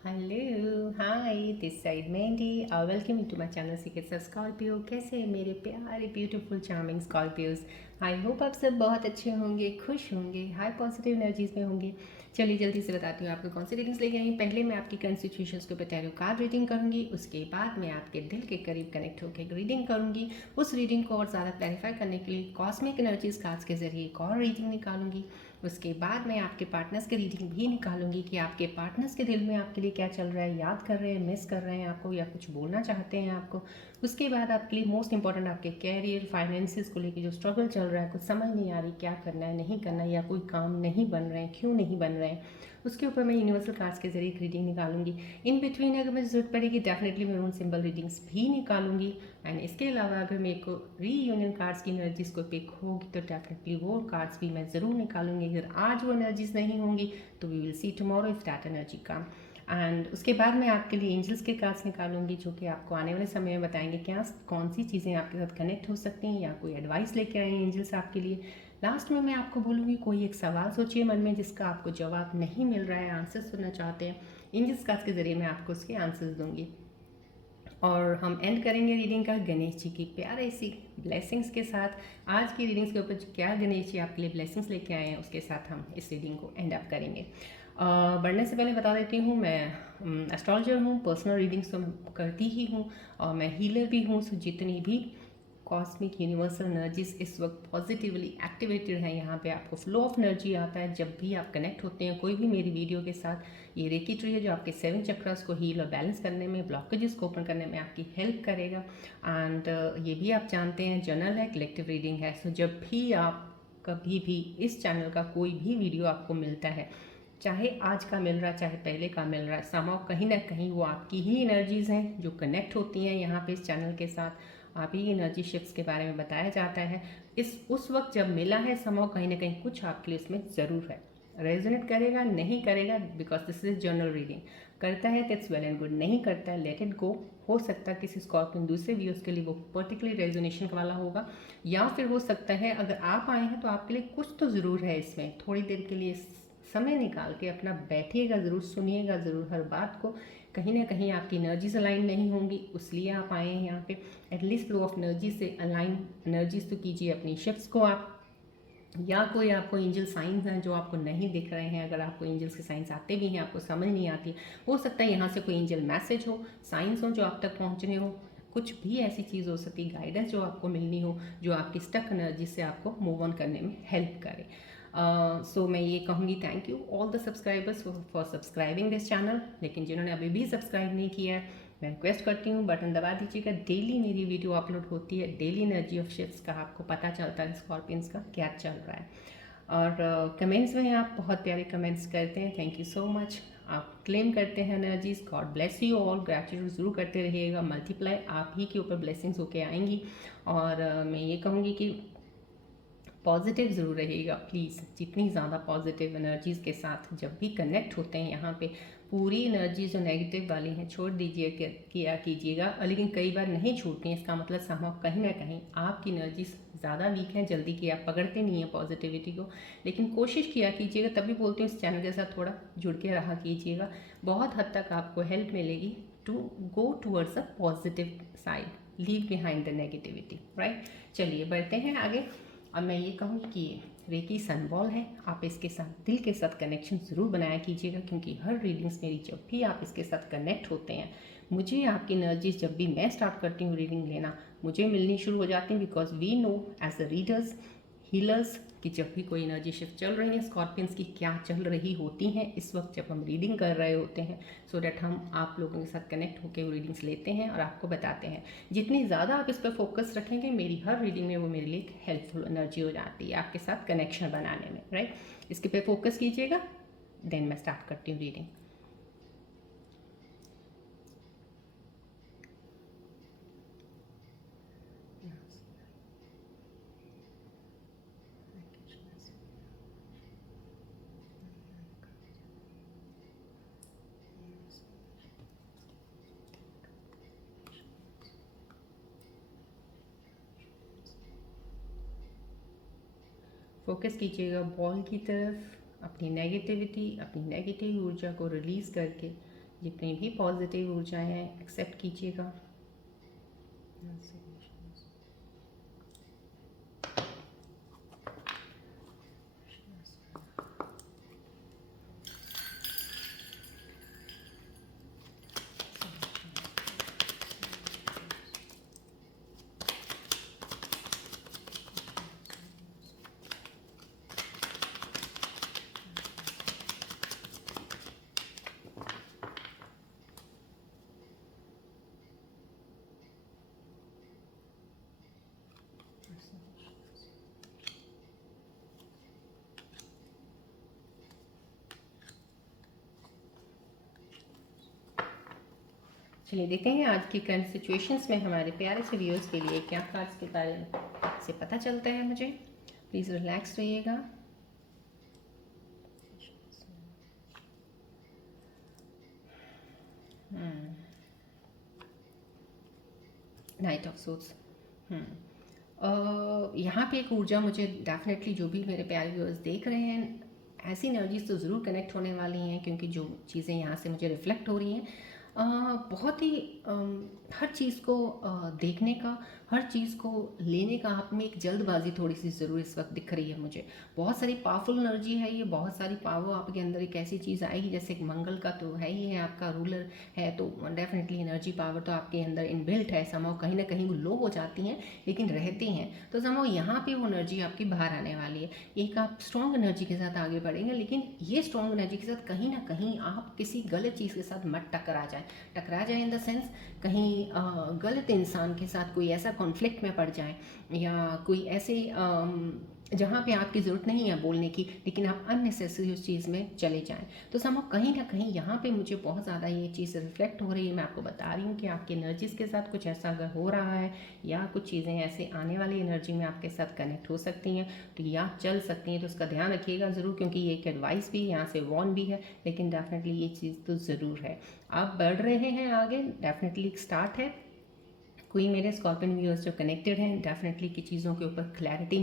Hello hi, this side Mehndi. Welcome to my channel secrets of Scorpio. कैसे हैं मेरे प्यारे beautiful charming Scorpios. I hope आप सब बहुत अच्छे होंगे, खुश होंगे, हाई पॉजिटिव एनर्जीज में होंगे। चलिए जल्दी से बताती हूँ आपको कौन सी रीडिंग्स लेके आई। पहले मैं आपकी करंट सिचुएशंस को टैरो कार्ड रीडिंग करूँगी, उसके बाद मैं आपके दिल के करीब कनेक्ट होकर रीडिंग करूँगी। उस रीडिंग को और ज़्यादा क्लैरिफाई करने के लिए कॉस्मिक एनर्जीज कार्ड्स के जरिए एक और रीडिंग निकालूंगी। उसके बाद मैं आपके पार्टनर्स की रीडिंग भी निकालूंगी कि आपके पार्टनर्स के दिल में आपके लिए क्या चल रहा है, याद कर रहे हैं, मिस कर रहे हैं आपको, या कुछ बोलना चाहते हैं आपको। उसके बाद आपके लिए मोस्ट इंपॉर्टेंट आपके कैरियर फाइनेंसिस को लेकर जो स्ट्रगल चल रहा है, कुछ समझ नहीं आ रही क्या करना है, नहीं करना है, या कोई काम नहीं बन रहे हैं, क्यों नहीं बन रहे हैं, उसके ऊपर मैं यूनिवर्सल कार्ड्स के जरिए एक रीडिंग निकालूंगी। इन बिटवीन अगर मुझे जरूरत पड़ेगी डेफिनेटली मैं उन सिंबल रीडिंग्स भी निकालूंगी। एंड इसके अलावा अगर मेरे को रीयूनियन कार्ड्स की एनर्जीज को पिक होगी तो डेफिनेटली वो कार्ड्स भी मैं ज़रूर निकालूंगी। अगर आज वो एनर्जीज नहीं होंगी तो we will see tomorrow if that energy come. And उसके बाद मैं आपके लिए एंजल्स के कार्ड्स निकालूंगी जो कि आपको आने वाले समय में बताएंगे क्या कौन सी चीज़ें आपके साथ कनेक्ट हो सकती हैं, या कोई एडवाइस लेके आए हैं एंजल्स आपके लिए। लास्ट में मैं आपको बोलूँगी कोई एक सवाल सोचिए मन में जिसका आपको जवाब नहीं मिल रहा है, आंसर सुनना चाहते हैं, एंजल्स कार्ड्स के जरिए मैं आपको उसके आंसर्स दूंगी। और हम एंड करेंगे रीडिंग का गणेश जी की प्यारे सी ब्लेसिंग्स के साथ। आज की रीडिंग्स के ऊपर क्या गणेश जी आपके लिए ब्लेसिंग्स लेके आए हैं उसके साथ हम इस रीडिंग को एंड अप करेंगे। बढ़ने से पहले बता देती हूँ मैं एस्ट्रोलॉजर हूँ, पर्सनल रीडिंग्स तो मैं करती ही हूँ, और मैं हीलर भी हूँ। सो जितनी भी कॉस्मिक यूनिवर्सल एनर्जीज इस वक्त पॉजिटिवली एक्टिवेटेड है, यहाँ पे आपको फ्लो ऑफ एनर्जी आता है जब भी आप कनेक्ट होते हैं कोई भी मेरी वीडियो के साथ। ये रेकी ट्री है जो आपके 7 चक्रास को हील और बैलेंस करने में, ब्लॉकेजेस को ओपन करने में आपकी हेल्प करेगा। एंड ये भी आप जानते हैं जनरल है, कलेक्टिव रीडिंग है। सो जब भी आप कभी भी इस चैनल का कोई भी वीडियो आपको मिलता है, चाहे आज का मिल रहा है चाहे पहले का मिल रहा है, समाव कहीं ना कहीं वो आपकी ही एनर्जीज़ हैं जो कनेक्ट होती हैं यहाँ पे इस चैनल के साथ। आप ही एनर्जी शिफ्ट्स के बारे में बताया जाता है। इस उस वक्त जब मिला है समाव कहीं ना कहीं कुछ आपके लिए इसमें ज़रूर है। रेजोनेट करेगा नहीं करेगा because this is general reading. करता है तो इट्स वेल एंड गुड, नहीं करता है लेट इट गो। हो सकता है किसी स्कॉर्पियन दूसरे व्यूअर्स के लिए वो पर्टिकुलर रेजोनेशन वाला होगा, या फिर हो सकता है अगर आप आए हैं तो आपके लिए कुछ तो ज़रूर है इसमें। थोड़ी देर के लिए समय निकाल के अपना बैठिएगा ज़रूर, सुनिएगा ज़रूर हर बात को। कहीं ना कहीं आपकी एनर्जीज अलाइन नहीं होंगी, इसलिए आप आए हैं यहाँ पे। एटलीस्ट फ्लो ऑफ एनर्जी से अलाइन एनर्जीज तो कीजिए अपनी शिफ्ट्स को आप, या कोई आपको एंजल साइंस हैं जो आपको नहीं दिख रहे हैं। अगर आपको एंजल्स के साइंस आते भी हैं आपको समझ नहीं आती, हो सकता है यहाँ से कोई एंजल मैसेज हो, साइंस हो जो आप तक पहुँचने हो, कुछ भी ऐसी चीज़ हो सकती है, गाइडेंस जो आपको मिलनी हो जो आपकी स्टक एनर्जी से आपको मूव ऑन करने में हेल्प करे। सो मैं ये कहूँगी thank you all the subscribers for subscribing this channel. लेकिन जिन्होंने अभी भी सब्सक्राइब नहीं किया है मैं रिक्वेस्ट करती हूँ बटन दबा दीजिएगा। डेली मेरी वीडियो अपलोड होती है, डेली एनर्जी ऑफ शिफ्ट्स का आपको पता चलता है स्कॉर्पियंस का क्या चल रहा है। और कमेंट्स में आप बहुत प्यारे कमेंट्स करते हैं, थैंक यू सो मच। आप क्लेम करते हैं energies, God bless you all. Gratitude ज़रूर करते रहिएगा, मल्टीप्लाई आप ही के ऊपर ब्लेसिंग्स होके आएंगी। और मैं ये कहूँगी कि पॉजिटिव ज़रूर रहिएगा प्लीज़। जितनी ज़्यादा पॉजिटिव एनर्जीज़ के साथ जब भी कनेक्ट होते हैं यहाँ पे, पूरी एनर्जी जो नेगेटिव वाली हैं छोड़ दीजिए, किया कीजिएगा। लेकिन कई बार नहीं छूटती हैं, इसका मतलब संभव कहीं ना कहीं आपकी एनर्जी ज़्यादा वीक है, जल्दी की आप पकड़ते नहीं हैं पॉजिटिविटी को। लेकिन कोशिश किया कीजिएगा, तभी बोलती हूँ इस चैनल के साथ थोड़ा जुड़ के रहा कीजिएगा, बहुत हद तक आपको हेल्प मिलेगी to go towards a positive side, leave behind the negativity, right. चलिए बढ़ते हैं आगे। अब मैं ये कहूँगी कि रेकी सनबॉल है, आप इसके साथ दिल के साथ कनेक्शन ज़रूर बनाया कीजिएगा, क्योंकि हर रीडिंग्स मेरी जब भी आप इसके साथ कनेक्ट होते हैं, मुझे आपकी एनर्जीज जब भी मैं स्टार्ट करती हूँ रीडिंग लेना, मुझे मिलनी शुरू हो जाती हैं। Because we know as a readers healers कि जब भी कोई एनर्जी शिफ्ट चल रही है स्कॉर्पियंस की, क्या चल रही होती हैं इस वक्त जब हम रीडिंग कर रहे होते हैं, सो डैट हम आप लोगों के साथ कनेक्ट होकर वो रीडिंग्स लेते हैं और आपको बताते हैं। जितनी ज़्यादा आप इस पर फोकस रखेंगे मेरी हर रीडिंग में वो मेरे लिए एक हेल्पफुल एनर्जी हो जाती है आपके साथ कनेक्शन बनाने में, राइट। इसके पे फोकस कीजिएगा, देन मैं स्टार्ट करती हूँ रीडिंग। फोकस कीजिएगा बॉल की तरफ, अपनी नेगेटिविटी, अपनी नेगेटिव ऊर्जा को रिलीज़ करके जितनी भी पॉजिटिव ऊर्जाएं हैं एक्सेप्ट कीजिएगा। चलिए देखते हैं आज की करंट सिचुएशंस में हमारे प्यारे से व्यूअर्स के लिए क्या कार्ड्स के बारे में से पता चलता है मुझे। प्लीज़ रिलैक्स रहिएगा। Night of sorts. यहाँ पे एक ऊर्जा मुझे डेफिनेटली, जो भी मेरे प्यारे व्यूअर्स देख रहे हैं, ऐसी एनर्जीज तो ज़रूर कनेक्ट होने वाली हैं, क्योंकि जो चीज़ें यहाँ से मुझे रिफ्लेक्ट हो रही हैं बहुत ही हर चीज़ को देखने का, हर चीज़ को लेने का आप में एक जल्दबाजी थोड़ी सी ज़रूर इस वक्त दिख रही है मुझे। बहुत सारी पावरफुल एनर्जी है ये, बहुत सारी पावर आपके अंदर एक ऐसी चीज़ आएगी, जैसे मंगल का तो है ही है, आपका रूलर है, तो डेफिनेटली एनर्जी पावर तो आपके अंदर इनबिल्ट है। समहाउ कहीं ना कहीं वो लो हो जाती हैं लेकिन रहती हैं, तो समहाउ यहाँ पे वो एनर्जी आपकी बाहर आने वाली है। एक आप स्ट्रॉन्ग एनर्जी के साथ आगे बढ़ेंगे, लेकिन ये स्ट्रॉन्ग एनर्जी के साथ कहीं ना कहीं आप किसी गलत चीज़ के साथ मत टकरा जाए इन द सेंस, कहीं गलत इंसान के साथ कोई ऐसा कॉन्फ्लिक्ट में पड़ जाए, या कोई ऐसे जहाँ पे आपकी ज़रूरत नहीं है बोलने की, लेकिन आप अननेसेसरी उस चीज़ में चले जाएं। तो समझो कहीं ना कहीं यहाँ पे मुझे बहुत ज़्यादा ये चीज़ रिफ्लेक्ट हो रही है। मैं आपको बता रही हूँ कि आपकी एनर्जीज़ के साथ कुछ ऐसा अगर हो रहा है, या कुछ चीज़ें ऐसे आने वाली एनर्जी में आपके साथ कनेक्ट हो सकती हैं, तो या चल सकती हैं, तो उसका ध्यान रखिएगा ज़रूर, क्योंकि ये एक एडवाइस भी यहाँ से वॉर्न भी है, लेकिन डेफिनेटली ये चीज़ तो ज़रूर है। आप बढ़ रहे हैं आगे, डेफिनेटली एक स्टार्ट है। कोई मेरे स्कॉर्पियन व्यूअर्स जो कनेक्टेड हैं, डेफिनेटली की चीज़ों के ऊपर क्लैरिटी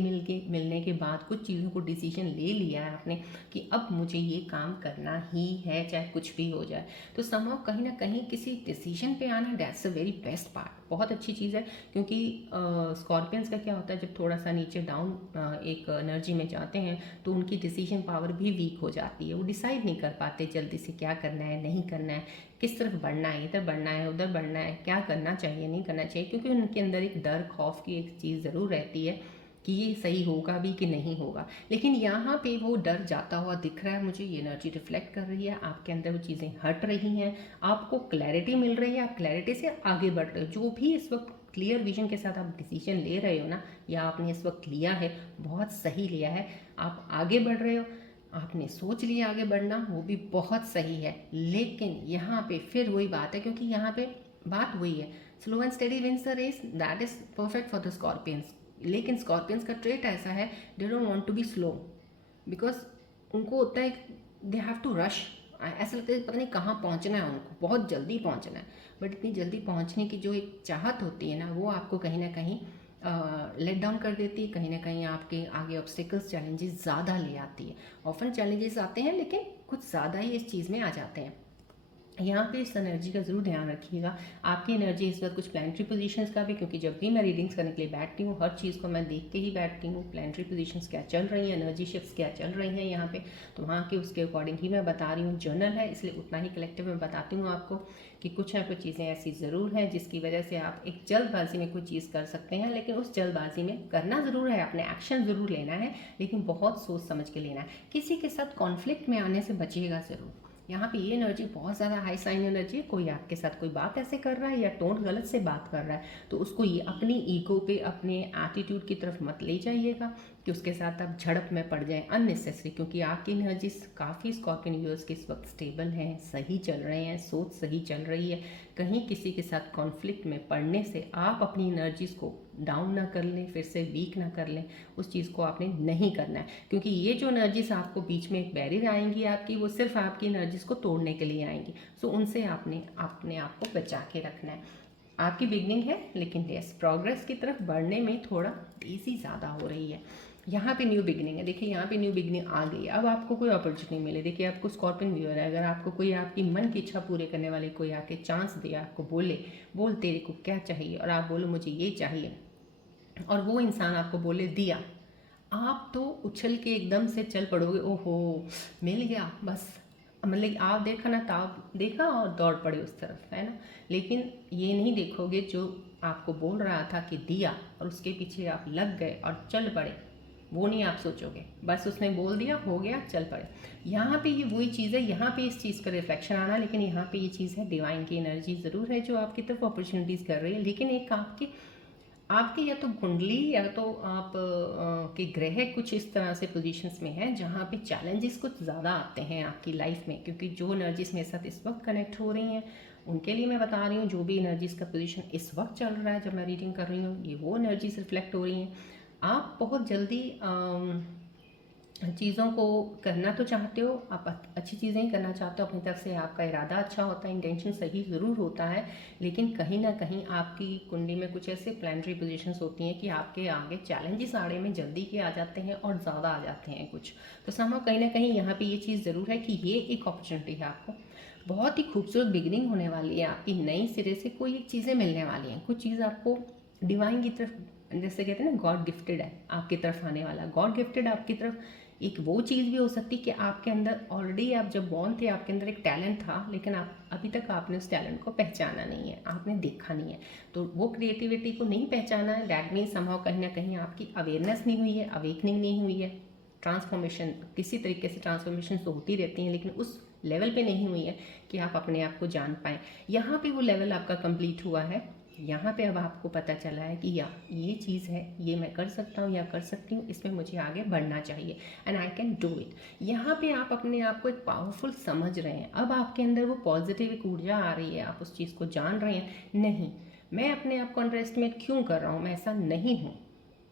मिलने के बाद कुछ चीज़ों को डिसीजन ले लिया है आपने कि अब मुझे ये काम करना ही है, चाहे कुछ भी हो जाए। तो समहाउ कहीं ना कहीं किसी डिसीजन पे आना, that's a very best part, बहुत अच्छी चीज़ है। क्योंकि स्कॉर्पियंस का क्या होता है, जब थोड़ा सा नीचे डाउन एक एनर्जी में जाते हैं, तो उनकी डिसीजन पावर भी वीक हो जाती है। वो डिसाइड नहीं कर पाते जल्दी से क्या करना है, नहीं करना है, किस तरफ बढ़ना है, इधर बढ़ना है, उधर बढ़ना है, क्या करना चाहिए, नहीं करना चाहिए, क्योंकि उनके अंदर एक डर, खौफ की एक चीज़ ज़रूर रहती है कि ये सही होगा भी कि नहीं होगा। लेकिन यहाँ पे वो डर जाता हुआ दिख रहा है मुझे, ये एनर्जी रिफ्लेक्ट कर रही है, आपके अंदर वो चीज़ें हट रही हैं, आपको क्लैरिटी मिल रही है, आप क्लैरिटी से आगे बढ़ रहे हो। जो भी इस वक्त क्लियर विजन के साथ आप डिसीजन ले रहे हो ना, या आपने इस वक्त लिया है, बहुत सही लिया है, आप आगे बढ़ रहे हो। आपने सोच लिया आगे बढ़ना, वो भी बहुत सही है। लेकिन यहाँ पे फिर वही बात है, क्योंकि यहाँ पे बात वही है, slow and steady wins the race, that is perfect for the Scorpions. लेकिन स्कॉर्पियंस का ट्रेट ऐसा है, they don't want to be slow, because उनको होता है दे हैव टू रश। ऐसा लगता है पता नहीं कहाँ पहुँचना है, उनको बहुत जल्दी पहुँचना है। बट इतनी जल्दी पहुँचने की जो एक चाहत होती है ना, वो आपको कहीं ना कहीं लेट डाउन कर देती है, कहीं ना कहीं आपके आगे ऑब्स्टिकल्स, चैलेंजेस ज़्यादा ले आती है। ऑफन चैलेंजेस आते हैं, लेकिन कुछ ज़्यादा ही इस चीज़ में आ जाते हैं। यहाँ पे इस एनर्जी का ज़रूर ध्यान रखिएगा। आपकी एनर्जी इस वक्त कुछ प्लानिटरी पोजीशंस का भी, क्योंकि जब भी मैं रीडिंग्स करने के लिए बैठती हूँ, हर चीज़ को मैं देख के ही बैठती हूँ, प्लानिटरी पोजीशंस क्या चल रही हैं, एनर्जी शिफ्ट्स क्या चल रही हैं यहाँ पे, तो वहाँ के उसके अकॉर्डिंग ही मैं बता रही हूँ। जर्नल है, इसलिए उतना ही कलेक्टिव में बताती हूँ आपको कि कुछ ना कुछ चीज़ें ऐसी ज़रूर हैं जिसकी वजह से आप एक जल्दबाजी में कोई चीज़ कर सकते हैं, लेकिन उस जल्दबाजी में करना ज़रूर है, अपने एक्शन ज़रूर लेना है, लेकिन बहुत सोच समझ के लेना है। किसी के साथ कॉन्फ्लिक्ट में आने से बचिएगा ज़रूर। यहाँ पे ये एनर्जी बहुत ज़्यादा हाई साइन एनर्जी है। कोई आपके साथ कोई बात ऐसे कर रहा है, या टोन गलत से बात कर रहा है, तो उसको ये अपनी ईगो पे, अपने एटीट्यूड की तरफ मत ले जाइएगा कि उसके साथ आप झड़प में पड़ जाएं अननेसेसरी। क्योंकि आपकी एनर्जी काफ़ी स्कॉर्पियन व्यूअर्स के इस वक्त स्टेबल हैं, सही चल रहे हैं, सोच सही चल रही है। कहीं किसी के साथ कॉन्फ्लिक्ट में पड़ने से आप अपनी एनर्जीज़ को डाउन ना कर लें, फिर से वीक ना कर लें, उस चीज़ को आपने नहीं करना है। क्योंकि ये जो एनर्जीज आपको बीच में एक बैरियर आएंगी आपकी, वो सिर्फ आपकी एनर्जीज को तोड़ने के लिए आएंगी। सो उनसे आपने अपने आप को बचा के रखना है। आपकी बिगनिंग है, लेकिन यस, प्रोग्रेस की तरफ बढ़ने में थोड़ा तेज़ी ज़्यादा हो रही है। यहाँ पे न्यू बिगिनिंग है। देखिए यहाँ पे न्यू बिगिनिंग आ गई, अब आपको कोई अपॉर्चुनिटी मिले। देखिए आपको स्कॉर्पियन व्यूअर है, अगर आपको कोई आपकी मन की इच्छा पूरे करने वाले कोई आके चांस दे, आपको बोल तेरे को क्या चाहिए, और आप बोलो मुझे ये चाहिए, और वो इंसान आपको बोले दिया, आप तो उछल के एकदम से चल पड़ोगे, ओहो मिल गया बस। मतलब आप देखा ना, तो आप देखा और दौड़ पड़े उस तरफ, है ना। लेकिन ये नहीं देखोगे जो आपको बोल रहा था कि दिया, और उसके पीछे आप लग गए और चल पड़े, वो नहीं आप सोचोगे। बस उसने बोल दिया, हो गया, चल पड़े। यहाँ पे ये वही चीज़ है, यहाँ पे इस चीज़ का रिफ्लेक्शन आना। लेकिन यहाँ पे ये चीज़ है, डिवाइन की एनर्जी ज़रूर है जो आपकी तरफ अपॉर्चुनिटीज़ कर रही है, लेकिन एक आपकी आपकी या तो कुंडली या तो आप के ग्रह कुछ इस तरह से पोजीशंस में हैं जहाँ पे चैलेंजेस कुछ ज़्यादा आते हैं आपकी लाइफ में, क्योंकि जो एनर्जीज मेरे साथ इस वक्त कनेक्ट हो रही हैं उनके लिए मैं बता रही हूँ। जो भी एनर्जीज का पोजीशन इस वक्त चल रहा है जब मैं रीडिंग कर रही हूँ, ये वो एनर्जीज रिफ्लेक्ट हो रही हैं। आप बहुत जल्दी चीज़ों को करना तो चाहते हो, आप अच्छी चीज़ें ही करना चाहते हो, अपनी तरफ से आपका इरादा अच्छा होता है, इंटेंशन सही ज़रूर होता है, लेकिन कहीं ना कहीं आपकी कुंडली में कुछ ऐसे प्लानिटरी पोजीशंस होती हैं कि आपके आगे चैलेंजेस आड़े में जल्दी के आ जाते हैं और ज़्यादा आ जाते हैं कुछ। तो समझो कहीं ना कहीं यहाँ पे ये चीज़ ज़रूर है कि ये एक अपॉर्चुनिटी है आपको, बहुत ही खूबसूरत बिगिनिंग होने वाली है आपकी, नई सिरे से कोई एक चीज़ें मिलने वाली हैं, कुछ चीज़ आपको डिवाइन की तरफ, जैसे कहते हैं ना गॉड गिफ्टेड है आपकी तरफ आने वाला। गॉड गिफ्टेड आपकी तरफ एक वो चीज़ भी हो सकती कि आपके अंदर ऑलरेडी, आप जब बॉर्न थे आपके अंदर एक टैलेंट था, लेकिन आप अभी तक आपने उस टैलेंट को पहचाना नहीं है, आपने देखा नहीं है। तो वो क्रिएटिविटी को नहीं पहचाना है, दैट मीन्स समहाउ कहीं ना कहीं आपकी अवेयरनेस नहीं हुई है, अवेकनिंग नहीं हुई है। ट्रांसफॉर्मेशन किसी तरीके से ट्रांसफॉर्मेशन तो होती रहती हैं, लेकिन उस लेवल पे नहीं हुई है कि आप अपने आप को जान पाएँ। यहाँ पे वो लेवल आपका कंप्लीट हुआ है। यहाँ पे अब आपको पता चला है कि या ये चीज़ है, ये मैं कर सकता हूँ या कर सकती हूँ, इसमें मुझे आगे बढ़ना चाहिए, and I can do it. यहाँ पे आप अपने आप को एक पावरफुल समझ रहे हैं, अब आपके अंदर वो पॉजिटिव एक ऊर्जा आ रही है, आप उस चीज़ को जान रहे हैं। नहीं, मैं अपने आप को अंडर एस्टिमेट क्यों कर रहा हूँ, मैं ऐसा नहीं हूँ।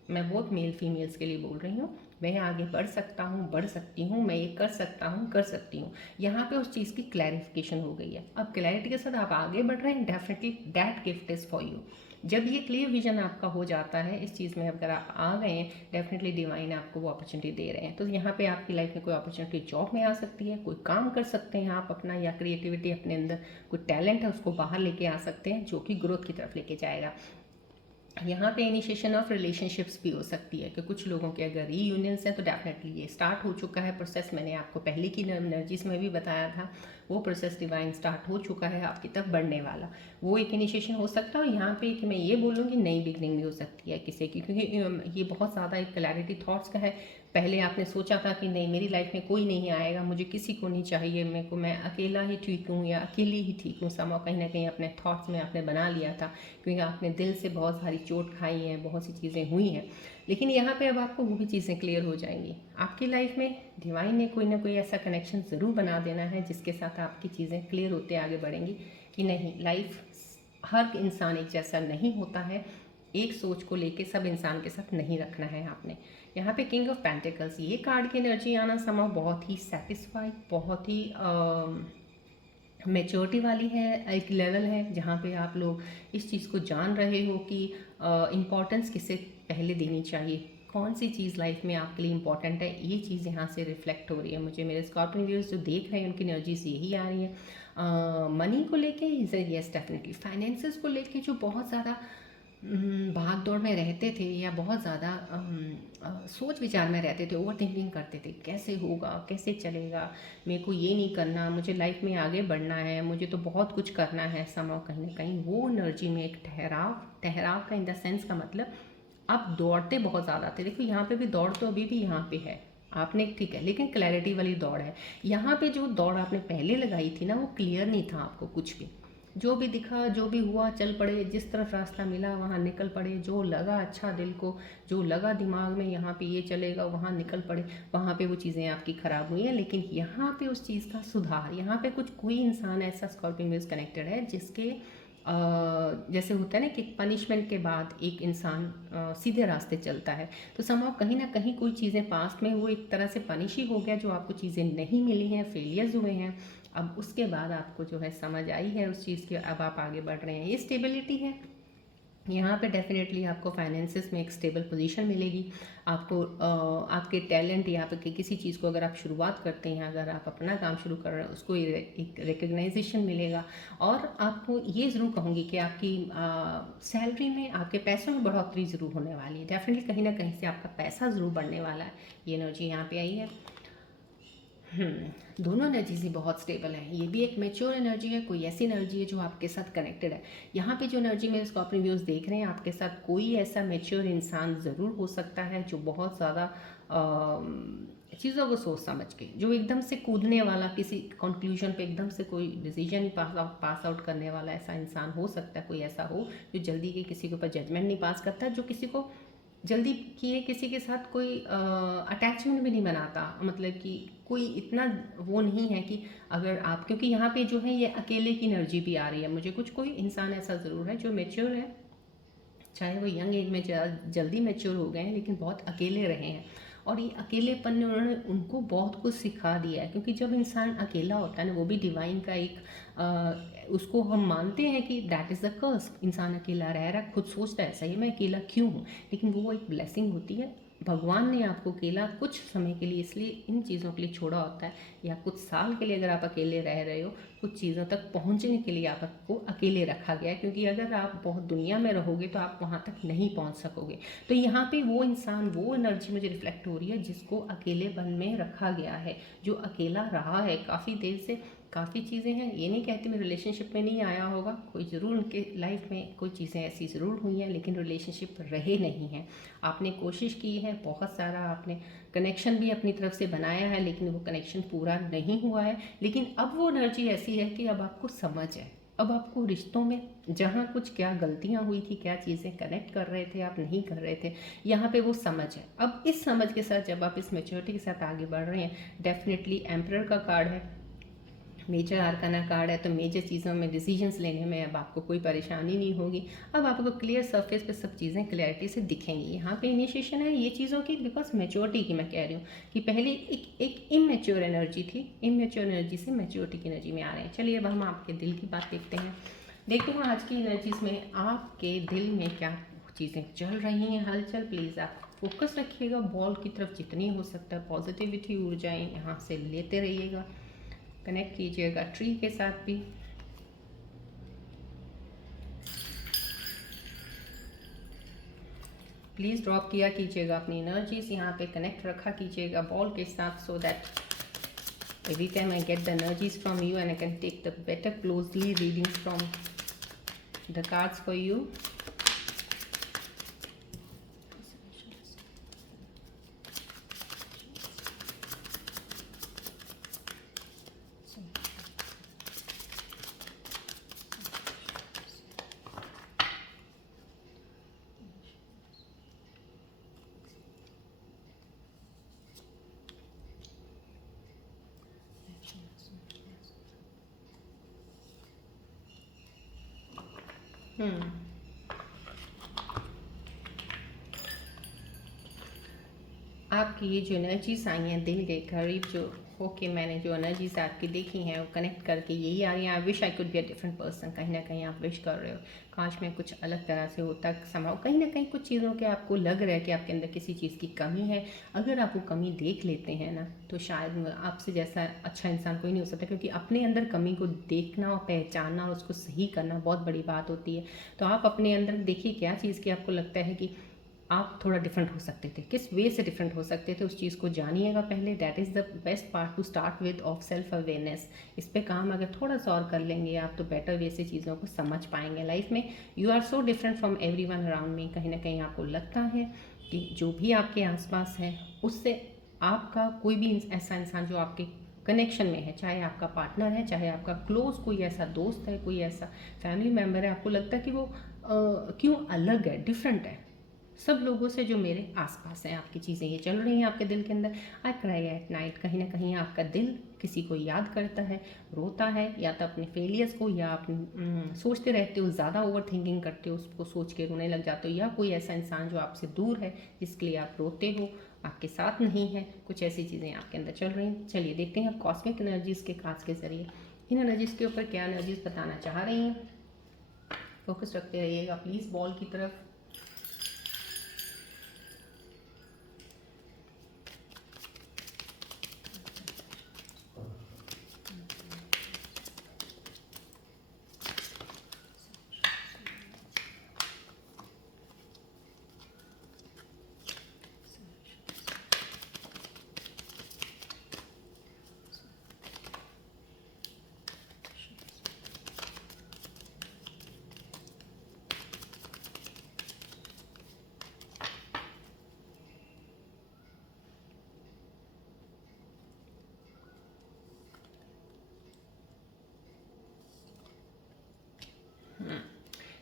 मैं बहुत मेल फीमेल्स के लिए बोल रही हूँ, मैं आगे बढ़ सकता हूँ, बढ़ सकती हूँ, मैं ये कर सकता हूँ, कर सकती हूँ। यहाँ पे उस चीज़ की क्लैरिफिकेशन हो गई है। अब क्लैरिटी के साथ आप आगे बढ़ रहे हैं, definitely that gift is for you. जब ये क्लियर विजन आपका हो जाता है इस चीज़ में, अगर आप आ गए हैं, डेफिनेटली डिवाइन आपको वो अपॉर्चुनिटी दे रहे हैं। तो यहाँ पे आपकी लाइफ में कोई अपॉर्चुनिटी जॉब में आ सकती है, कोई काम कर सकते हैं आप अपना, या क्रिएटिविटी अपने अंदर कोई टैलेंट है उसको बाहर लेके आ सकते हैं, जो कि ग्रोथ की तरफ लेके जाएगा। यहाँ पे इनिशिएशन ऑफ रिलेशनशिप्स भी हो सकती है कि कुछ लोगों के अगर रीयूनियंस हैं तो डेफिनेटली ये स्टार्ट हो चुका है प्रोसेस। मैंने आपको पहले की एनर्जीज में भी बताया था, वो प्रोसेस डिवाइन स्टार्ट हो चुका है आपकी तरफ बढ़ने वाला। वो एक इनिशिएशन हो सकता है। यहाँ पे कि मैं ये बोलूँगी नई बिगनिंग भी हो सकती है किसी की, क्योंकि ये बहुत ज़्यादा एक क्लैरिटी थॉट्स का है। पहले आपने सोचा था कि नहीं मेरी लाइफ में कोई नहीं आएगा, मुझे किसी को नहीं चाहिए, मेरे को, मैं अकेला ही ठीक हूँ या अकेली ही ठीक हूँ, समां कहीं ना कहीं अपने थॉट्स में आपने बना लिया था, क्योंकि आपने दिल से बहुत सारी चोट खाई है, बहुत सी चीज़ें हुई हैं। लेकिन यहाँ पे अब आपको वो भी चीज़ें क्लियर हो जाएंगी। आपकी लाइफ में डिवाइन ने कोई ना कोई ऐसा कनेक्शन ज़रूर बना देना है जिसके साथ आपकी चीज़ें क्लियर होते आगे बढ़ेंगी कि नहीं, लाइफ हर इंसान एक जैसा नहीं होता है, एक सोच को लेके सब इंसान के साथ नहीं रखना है आपने। यहाँ पे किंग ऑफ पेंटिकल्स, ये कार्ड की एनर्जी आना समां बहुत ही सेटिस्फाइड, बहुत ही मेच्योरिटी वाली है, एक लेवल है जहाँ पे आप लोग इस चीज़ को जान रहे हो कि इम्पोर्टेंस किसे पहले देनी चाहिए, कौन सी चीज़ लाइफ में आपके लिए इंपॉर्टेंट है, ये चीज़ यहाँ से रिफ्लेक्ट हो रही है। मुझे मेरे स्कॉर्पियन व्यूअर्स जो देख रहे हैं उनकी एनर्जीज यही आ रही है। मनी को लेके यस डेफिनेटली, फाइनेंसेस को लेके जो बहुत ज़्यादा भाग दौड़ में रहते थे या बहुत ज़्यादा सोच विचार में रहते थे, ओवर थिंकिंग करते थे, कैसे होगा, कैसे चलेगा, मेरे को ये नहीं करना, मुझे लाइफ में आगे बढ़ना है, मुझे तो बहुत कुछ करना है, समां कहीं ना कहीं वो एनर्जी में एक ठहराव का इन द सेंस का मतलब आप दौड़ते बहुत ज़्यादा थे। देखो यहाँ पे भी दौड़ तो अभी भी यहाँ पे है, आपने ठीक है, लेकिन क्लैरिटी वाली दौड़ है। यहाँ पे जो दौड़ आपने पहले लगाई थी ना, वो क्लियर नहीं था आपको कुछ भी, जो भी दिखा, जो भी हुआ, चल पड़े, जिस तरफ रास्ता मिला वहाँ निकल पड़े, जो लगा अच्छा दिल को, जो लगा दिमाग में यहाँ पे ये चलेगा वहाँ निकल पड़े, वहाँ पे वो चीज़ें आपकी ख़राब हुई हैं। लेकिन यहाँ पे उस चीज़ का सुधार, यहाँ पे कुछ कोई इंसान ऐसा स्कॉर्पियो में कनेक्टेड है जिसके जैसे होता है ना कि पनिशमेंट के बाद एक इंसान सीधे रास्ते चलता है, तो समाव कहीं ना कहीं कोई चीज़ें पास्ट में वो एक तरह से पनिश ही हो गया, जो आपको चीज़ें नहीं मिली हैं, फेलियर्स हुए हैं। अब उसके बाद आपको जो है समझ आई है उस चीज़ की, अब आप आगे बढ़ रहे हैं, ये स्टेबिलिटी है। यहाँ पे डेफिनेटली आपको फाइनेंसिस में एक स्टेबल पोजीशन मिलेगी। आपको आपके टैलेंट या आपके किसी चीज़ को अगर आप शुरुआत करते हैं, अगर आप अपना काम शुरू कर रहे हैं, उसको एक रिकग्नाइजेशन मिलेगा। और आपको ये ज़रूर कहूँगी कि आपकी सैलरी में, आपके पैसों में बढ़ोतरी ज़रूर होने वाली है। डेफिनेटली कहीं ना कहीं से आपका पैसा ज़रूर बढ़ने वाला है। ये एनर्जी यहाँ पे आई है। दोनों एनर्जीज ही बहुत स्टेबल हैं। ये भी एक मैच्योर एनर्जी है, कोई ऐसी एनर्जी है जो आपके साथ कनेक्टेड है। यहाँ पे जो एनर्जी मेरे स्कॉर्पियो व्यूज़ देख रहे हैं, आपके साथ कोई ऐसा मैच्योर इंसान ज़रूर हो सकता है जो बहुत ज़्यादा चीज़ों को सोच समझ के, जो एकदम से कूदने वाला, किसी कंक्लूजन पे एकदम से कोई डिसीजन ही पास आउट करने वाला ऐसा इंसान हो सकता है। कोई ऐसा हो जो जल्दी के किसी के ऊपर जजमेंट नहीं पास करता, जो किसी को जल्दी किए किसी के साथ कोई अटैचमेंट भी नहीं बनाता। मतलब कि कोई इतना वो नहीं है कि अगर आप, क्योंकि यहाँ पे जो है ये अकेले की एनर्जी भी आ रही है मुझे। कुछ कोई इंसान ऐसा ज़रूर है जो मेच्योर है, चाहे वो यंग एज में जल्दी मैच्योर हो गए हैं, लेकिन बहुत अकेले रहे हैं। और ये अकेलेपन ने उन्होंने उनको बहुत कुछ सिखा दिया है। क्योंकि जब इंसान अकेला होता है ना, वो भी डिवाइन का एक उसको हम मानते हैं कि दैट इज़ द कर्स। इंसान अकेला रह रहा है, खुद सोचता है सही मैं अकेला क्यों हूँ, लेकिन वो एक ब्लेसिंग होती है। भगवान ने आपको अकेला कुछ समय के लिए इसलिए इन चीज़ों के लिए छोड़ा होता है, या कुछ साल के लिए अगर आप अकेले रह रहे हो, कुछ चीज़ों तक पहुंचने के लिए आपको अकेले रखा गया है। क्योंकि अगर आप बहुत दुनिया में रहोगे तो आप वहाँ तक नहीं पहुँच सकोगे। तो यहाँ पे वो इंसान, वो एनर्जी मुझे रिफ्लेक्ट हो रही है जिसको अकेलेपन में रखा गया है, जो अकेला रहा है काफ़ी देर से। काफ़ी चीज़ें हैं, ये नहीं कहती मैं रिलेशनशिप में नहीं आया होगा, कोई ज़रूर उनके लाइफ में कोई चीज़ें ऐसी ज़रूर हुई हैं, लेकिन रिलेशनशिप रहे नहीं हैं। आपने कोशिश की है बहुत सारा, आपने कनेक्शन भी अपनी तरफ से बनाया है, लेकिन वो कनेक्शन पूरा नहीं हुआ है। लेकिन अब वो एनर्जी ऐसी है कि अब आपको समझ है। अब आपको रिश्तों में जहाँ कुछ क्या गलतियाँ हुई थी, क्या चीज़ें कनेक्ट कर रहे थे आप नहीं कर रहे थे, यहाँ पे वो समझ है। अब इस समझ के साथ जब आप इस मेच्योरिटी के साथ आगे बढ़ रहे हैं, डेफिनेटली एम्परर का कार्ड है, मेजर आर्काना कार्ड है, तो मेजर चीज़ों में डिसीजंस लेने में अब आपको कोई परेशानी नहीं होगी। अब आपको क्लियर सरफेस पे सब चीज़ें क्लैरिटी से दिखेंगी। यहाँ पे इनिशिएशन है ये चीज़ों की, बिकॉज मेच्योरिटी की मैं कह रही हूँ कि पहले एक इमेच्योर एनर्जी थी, इमेच्योर एनर्जी से मेच्योरिटी की एनर्जी में आ रहे हैं। चलिए अब हम आपके दिल की बात देखते हैं। देखते हैं आज की एनर्जीज में आपके दिल में क्या चीज़ें चल रही हैं, हलचल। प्लीज़ आप फोकस रखिएगा बॉल की तरफ, जितनी हो सकता है पॉजिटिविटी ऊर्जाएं यहाँ से लेते रहिएगा। कनेक्ट कीजिएगा ट्री के साथ भी। प्लीज़ ड्रॉप किया कीजिएगा अपनी एनर्जीज, यहाँ पे कनेक्ट रखा कीजिएगा बॉल के साथ, so that every time I get the energies from you and I can take the better closely readings from the cards for you. आपकी ये जो एनर्जीज आई हैं दिल के करीब, जो ओके मैंने जो एनर्जीज आपकी देखी हैं वो कनेक्ट करके यही आ रही हैं। I wish I could be a different person. कहीं ना कहीं आप विश कर रहे हो काश मैं कुछ अलग तरह से होता समाओ। कहीं ना कहीं कुछ चीज़ों के आपको लग रहा है कि आपके अंदर किसी चीज़ की कमी है। अगर आप वो कमी देख लेते हैं ना, तो शायद आपसे जैसा अच्छा इंसान कोई नहीं हो सकता। क्योंकि अपने अंदर कमी को देखना और पहचानना और उसको सही करना बहुत बड़ी बात होती है। तो आप अपने अंदर देखिए क्या चीज़ की आपको लगता है कि आप थोड़ा डिफरेंट हो सकते थे, किस वे से डिफरेंट हो सकते थे, उस चीज़ को जानिएगा पहले। That is the best part two start with of self awareness. इस पे काम अगर थोड़ा सा और कर लेंगे आप, तो बेटर वे से चीज़ों को समझ पाएंगे लाइफ में। You are so different from everyone around me. कहीं ना कहीं आपको लगता है कि जो भी आपके आसपास है उससे आपका कोई भी ऐसा इंसान जो आपके कनेक्शन में है, चाहे आपका पार्टनर है, चाहे आपका क्लोज कोई ऐसा दोस्त है, कोई ऐसा फैमिली मेम्बर है, आपको लगता है कि वो क्यों अलग है, डिफरेंट है सब लोगों से जो मेरे आसपास हैं। आपकी चीज़ें ये चल रही हैं आपके दिल के अंदर। I cry at night. कहीं ना कहीं आपका दिल किसी को याद करता है, रोता है, या तो अपने फेलियर्स को, या अपने सोचते रहते हो, ज़्यादा ओवर थिंकिंग करते हो, उसको सोच के रोने लग जाते हो, या कोई ऐसा इंसान जो आपसे दूर है जिसके लिए आप रोते हो, आपके साथ नहीं है। कुछ ऐसी चीज़ें आपके अंदर चल रही हैं। चलिए देखते हैं आप कॉस्मिक एनर्जीज़ के कार्ड्स के ज़रिए इन एनर्जीज़ के ऊपर क्या एनर्जीज़ बताना चाह रही हैं। फोकस रखते रहिएगा प्लीज़ बॉल की तरफ।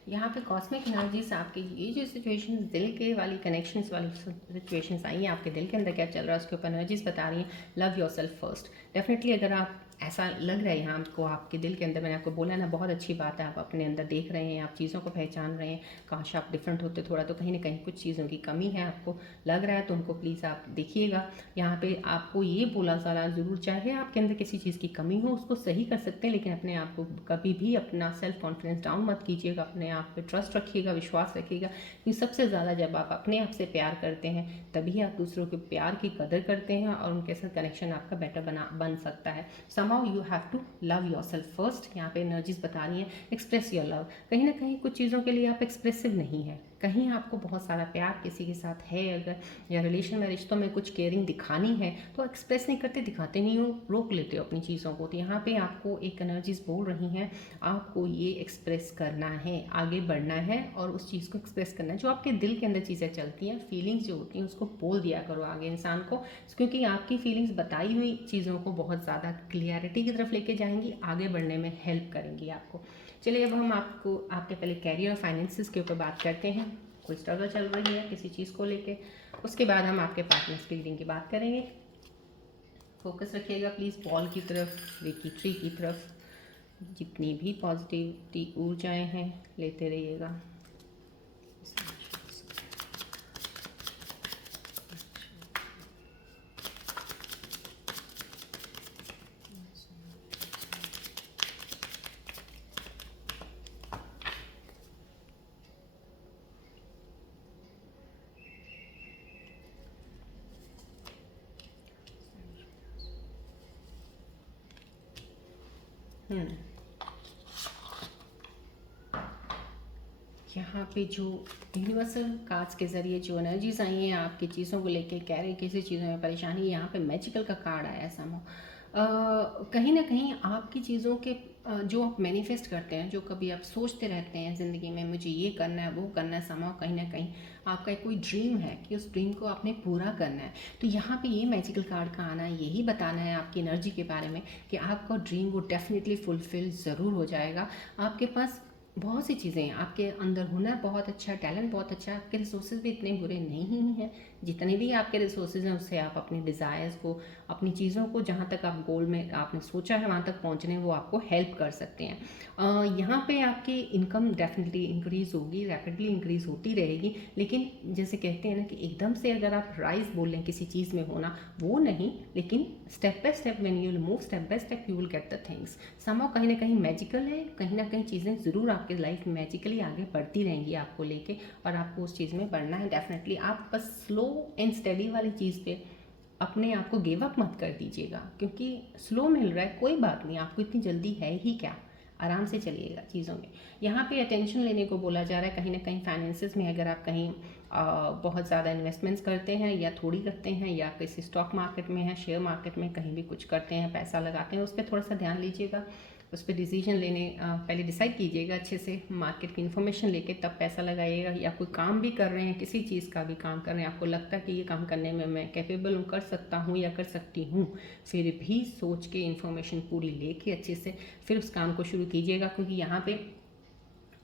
यहाँ पे कॉस्मिक एनर्जीज आपके ये जो सिचुएशन दिल के वाली कनेक्शंस वाली सिचुएशंस आई हैं, आपके दिल के अंदर क्या चल रहा है उसके ऊपर एनर्जीज बता रही हैं। Love yourself first. Definitely अगर आप ऐसा लग रहा है यहाँ आपको, आपके दिल के अंदर, मैंने आपको बोला ना, बहुत अच्छी बात है, आप अपने अंदर देख रहे हैं, आप चीज़ों को पहचान रहे हैं। काश आप डिफरेंट होते थोड़ा, तो कहीं ना कहीं कुछ चीज़ों की कमी है आपको लग रहा है, तो उनको प्लीज़ आप देखिएगा। यहाँ पे आपको ये बोला जा रहा ज़रूर, चाहे आपके अंदर किसी चीज़ की कमी हो उसको सही कर सकते हैं, लेकिन अपने आप को कभी भी अपना सेल्फ कॉन्फिडेंस डाउन मत कीजिएगा, अपने आप पे ट्रस्ट रखिएगा, विश्वास रखिएगा। क्योंकि सबसे ज़्यादा जब आप अपने आप से प्यार करते हैं तभी आप दूसरों के प्यार की कदर करते हैं और उनके साथ कनेक्शन आपका बेटर बन सकता है। Somehow you have to love yourself first. यहाँ पे एनर्जीज बता रही हैं एक्सप्रेस योर लव। कहीं ना कहीं कुछ चीज़ों के लिए आप एक्सप्रेसिव नहीं है, कहीं आपको बहुत सारा प्यार किसी के साथ है अगर, या रिलेशन में, रिश्तों में कुछ केयरिंग दिखानी है तो एक्सप्रेस नहीं करते, दिखाते नहीं हो, रोक लेते हो अपनी चीज़ों को। तो यहाँ पे आपको एक एनर्जीज बोल रही हैं आपको ये एक्सप्रेस करना है, आगे बढ़ना है और उस चीज़ को एक्सप्रेस करना है। जो आपके दिल के अंदर चीज़ें चलती हैं, फीलिंग्स जो होती हैं, उसको बोल दिया करो आगे इंसान को, क्योंकि आपकी फीलिंग्स बताई हुई चीज़ों को बहुत ज़्यादा क्लियरिटी की तरफ लेके जाएंगी, आगे बढ़ने में हेल्प करेंगी आपको। चलिए अब हम आपको आपके पहले कैरियर और फाइनेंसिस के ऊपर बात करते हैं। कोई स्ट्रगल चल रही है किसी चीज़ को लेके, उसके बाद हम आपके पार्टनर्स की रीडिंग की बात करेंगे। फोकस रखिएगा प्लीज़ बॉल की तरफ, रेकी ट्री की तरफ। जितनी भी पॉजिटिविटी ऊर्जाएं हैं लेते रहिएगा। यहाँ पे जो यूनिवर्सल कार्ड्स के ज़रिए जो एनर्जीज आई हैं आपकी चीज़ों को लेके, कह रहे किसी चीज़ों में परेशानी, यहाँ पे मैजिकल का कार्ड आया समो। कहीं ना कहीं आपकी चीज़ों के जो आप मैनिफेस्ट करते हैं, जो कभी आप सोचते रहते हैं ज़िंदगी में मुझे ये करना है वो करना है, समो कहीं ना कहीं आपका एक कोई ड्रीम है कि उस ड्रीम को आपने पूरा करना है। तो यहाँ पे ये मैजिकल कार्ड का आना यही बताना है आपकी एनर्जी के बारे में कि आपका ड्रीम वो डेफिनेटली फुलफिल ज़रूर हो जाएगा। आपके पास बहुत सी चीज़ें हैं, आपके अंदर हुनर बहुत अच्छा, टैलेंट बहुत अच्छा है, आपके रिसोर्सेज भी इतने बुरे नहीं हैं। जितने भी आपके रिसोर्सेज हैं उससे आप अपने डिज़ायर्स को, अपनी चीज़ों को, जहाँ तक आप गोल में आपने सोचा है वहाँ तक पहुँचने वो आपको हेल्प कर सकते हैं। यहाँ पे आपकी इनकम डेफिनेटली इंक्रीज़ होगी, रैपिडली इंक्रीज़ होती रहेगी, लेकिन जैसे कहते हैं ना कि एकदम से अगर आप राइज बोल लें किसी चीज़ में होना, वो नहीं, लेकिन step by step when you will move step by step you will get the things. Somehow कहीं ना कहीं मैजिकल है, कहीं ना कहीं चीज़ें ज़रूर आपकी लाइफ में मैजिकली आगे बढ़ती रहेंगी आपको लेके, और आपको उस चीज़ में बढ़ना है डेफिनेटली। आप बस स्लो एंड स्टडी वाली चीज़ पे अपने आप को गिव अप मत कर दीजिएगा, क्योंकि स्लो मिल रहा है कोई बात नहीं, आपको इतनी जल्दी है ही क्या, आराम से चलिएगा चीज़ों में। यहाँ पे अटेंशन लेने को बोला जा रहा है, कहीं ना कहीं फाइनेंसिस में अगर आप कहीं बहुत ज़्यादा इन्वेस्टमेंट्स करते हैं या थोड़ी करते हैं, या किसी स्टॉक मार्केट में है, शेयर मार्केट में कहीं भी कुछ करते हैं, पैसा लगाते हैं, उस पर थोड़ा सा ध्यान लीजिएगा, उस पर डिसीजन लेने पहले डिसाइड कीजिएगा अच्छे से, मार्केट की इन्फॉर्मेशन लेके तब पैसा लगाइएगा। या कोई काम भी कर रहे हैं, किसी चीज़ का भी काम कर रहे हैं, आपको लगता है कि ये काम करने में मैं कैपेबल हूँ, कर सकता हूँ या कर सकती हूँ, फिर भी सोच के इन्फॉर्मेशन पूरी लेके अच्छे से फिर उस काम को शुरू कीजिएगा। क्योंकि यहाँ पे